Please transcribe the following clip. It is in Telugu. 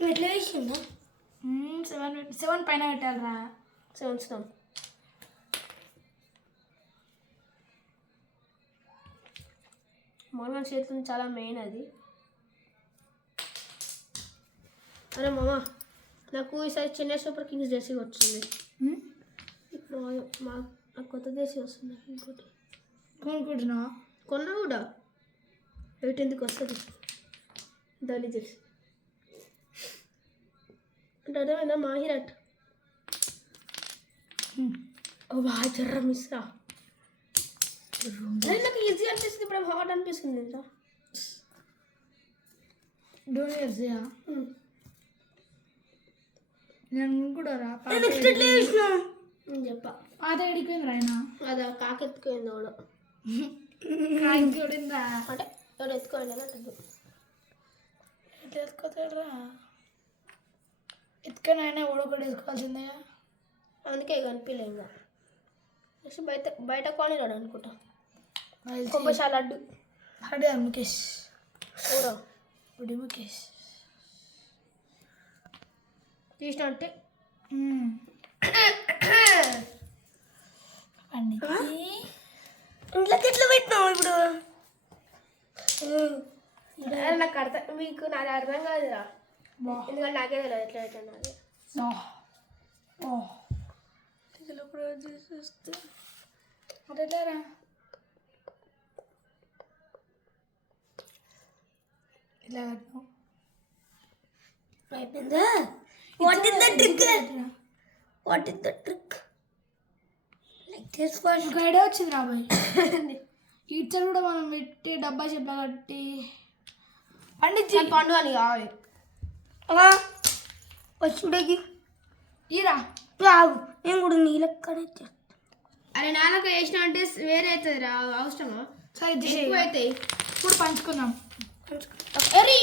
ఎట్లా వేసిందా 7 పైన పెట్టాలరా 7 ఇస్తాం. మన చేతులు చాలా మెయిన్ అది. అరే మామ, నాకు ఈసారి చెన్నై సూపర్ కింగ్స్ జెర్సీ వచ్చింది. ఇప్పుడు నాకు కొత్త జెర్సీ వస్తుంది. ఇంకోటి కొనుక్కుంటున్నావా? కొన్నా కూడా 18కి వస్తుంది ధోని జెర్సీ. అంటే అర్థమైందా? మాహిరట్ బాగా జర్ర మిస్రా. నాకు ఈజీ అనిపిస్తుంది, ఇప్పుడు హాట్ అనిపిస్తుంది. ఎంత ధోని జెర్సీయా? నేను కూడా రా చెప్పా పాత ఎడిపోయింది ఆయన. అదా కాకెత్తుకోయింది ఎవడో. చూడిందా అంటే ఎవడు ఎత్తుకోండి అంటుంది. ఎట్లా ఎత్తుకోతాడురా? ఎత్తుకొని ఆయన ఒకటి వేసుకోవాల్సిందే. అందుకే కనిపించలే ఇంకా. నెక్స్ట్ బయట కొని రాడు అనుకుంటా. కొబ్బరి అడ్డు అడే ముఖేష్ ఊరా ఉడి ముఖేష్ తీసిన అంటే ఇంట్లోకి ఎట్లా పెట్టినావు ఇప్పుడు? నాకు అర్థం, మీకు నాది అర్థం కాదురా. ఎందుకంటే నాకే తెలియదు ఎట్లా పెట్టాను. అది చూస్తే అదేరా ఇలా కట్టినావు అయిపోయిందా? What is the trick? What is the trick? Like this one. ఒక ఐడియా వచ్చింది రాబోయ్. ఈచర్ కూడా మనం పెట్టి డబ్బా చెట్ల కట్టి పండు అని కావాలి వచ్చి ఈరా రావు. నేను కూడా నీళ్ళక్కడే చేస్తాను. అరే నాలుక వేసిన అంటే వేరే అవుతుంది రా. అవసరమా? సరే ఎక్కువ అవుతాయి. ఇప్పుడు పంచుకుందాం. అరే